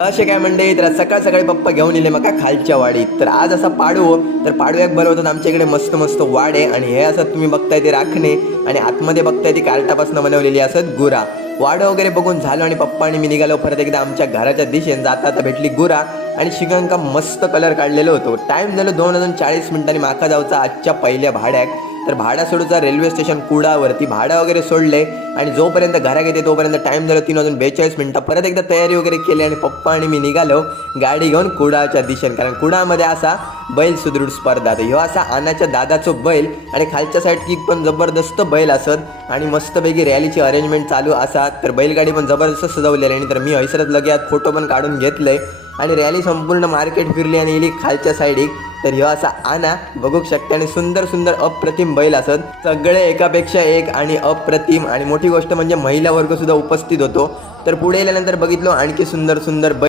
असे काय म्हणते तर सकाळ सकाळी पप्पा घेऊन येले मका खालच्या वाडीत. तर आज असा पाडवो तर पाडव्याक बनवतात आमच्या इकडे मस्त मस्त वाडे. आणि हे असं तुम्ही बघताय ते राखणे आणि आतमध्ये बघताय ती कार्टापासून बनवलेली असत गुरा. वाडं वगैरे बघून झालं आणि पप्पा आणि मी निघालो परत एकदा आमच्या घराच्या दिशेने. जाता आता भेटली गुरा आणि शिगांका मस्त कलर काढलेलो होतो. टाइम झालं 2:40 माका जाऊचा आजच्या पहिल्या भाड्याक. तर भाडा सोडूचा रेल्वे स्टेशन कुडावरती भाडा वगैरे सोडले आणि जोपर्यंत घरात येते तोपर्यंत टाइम झालं 3:42. परत एकदा तयारी वगैरे केली आणि पप्पा आणि मी निघालो गाडी घेऊन कुडाच्या दिशेने. कारण कुडामध्ये असा बैल सुदृढ स्पर्धा. तर ह्यो असा आनाच्या दादाचो बैल आणि खालच्या साईडची पण जबरदस्त बैल असत आणि मस्तपैकी रॅलीची अरेंजमेंट चालू असा. तर बैलगाडी पण जबरदस्त सजवलेली आणि तर मी हैसरत लगेच फोटो पण काढून घेतले आणि रॅली संपूर्ण मार्केट फिरली आणि इली खालच्या साईडीक. तर ह्यो असा आना बघू शकता आणि सुंदर सुंदर अप्रतिम बैल असत. सगळे एकापेक्षा एक आणि अप्रतिम. आणि मोठी गोष्ट म्हणजे महिला वर्ग सुद्धा उपस्थित होतो. तर पुढे गेल्यानंतर बघितलो आणखी सुंदर सुंदर बैल.